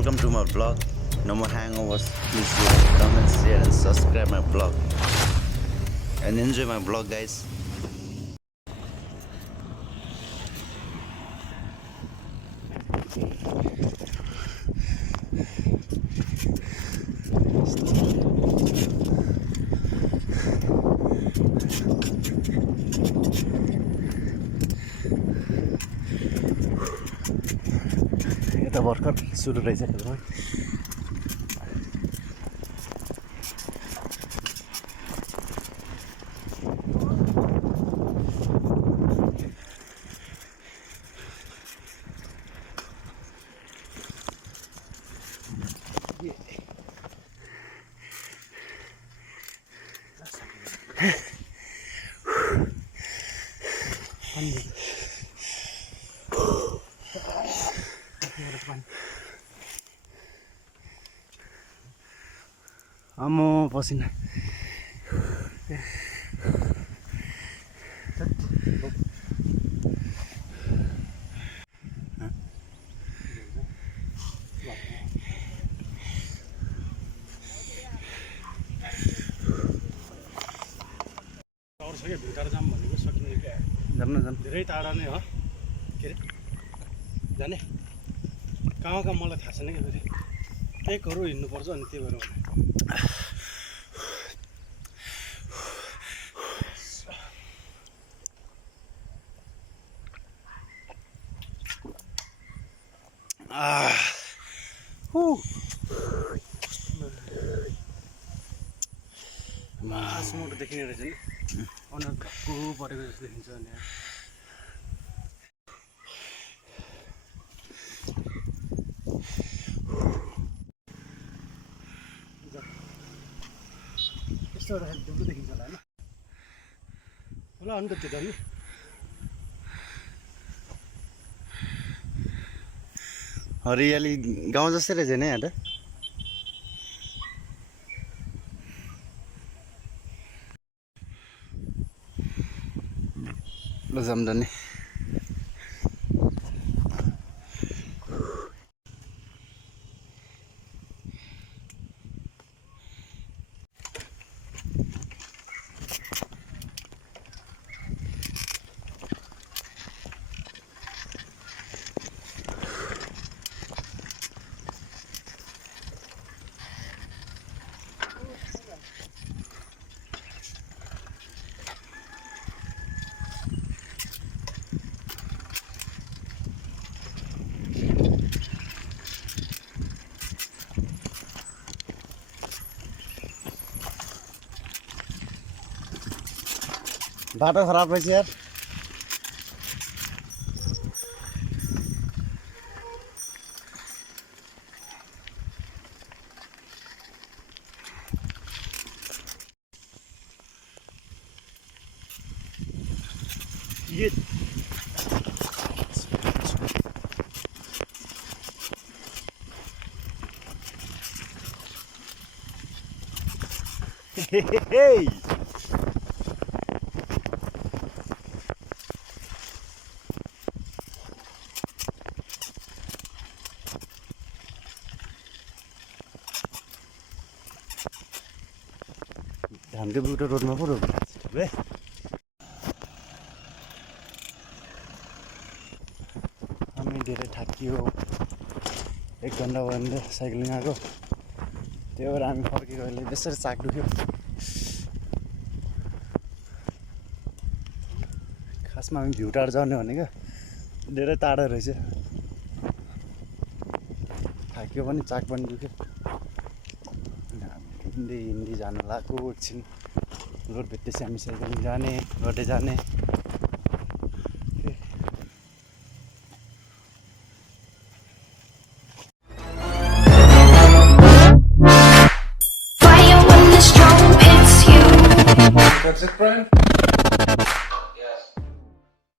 Welcome to my vlog. No more hangovers. Please like, comment, share and subscribe my vlog. And enjoy my vlog, guys. यता भर्खर सुरु रहेछ खेल्नु आम्मो पसिना भिटार जाम भनेको सकिने क्या जाम धेरै टाढा नै हो के अरे जाने कहाँ कहाँ मलाई थाहा छैन क्या फेरि एकहरू हिँड्नुपर्छ अनि त्यही भएर मासुमुटो देखिने रहेछ नि अनुहार धक्कु परेको जस्तो देखिन्छ अनि यस्तो डुब्लो देखिन्छ होला होइन होला अन्त त्यो त नि हरियाली गाउँ जस्तै रहेछ नि यहाँ त ल जाम नि बाटो खराब रहेछ यार ये hey धानको बुटो रोडमा पो रोक्नु है हामी धेरै थाकियो 1 घन्टा भयो साइक्लिङ आएको त्यही भएर हामी फर्केको अहिले त्यसरी चाक दुख्यो खासमा हामी भ्युटार जाने भनेको धेरै टाढा रहेछ थाक्यो पनि चाक पनि दुख्यो हिँड्दै जानु लाग्यो एकछिन रोड भेट्टेपछि हामी साइक्लिङ जाने गर्दै जाने That's it, Brian?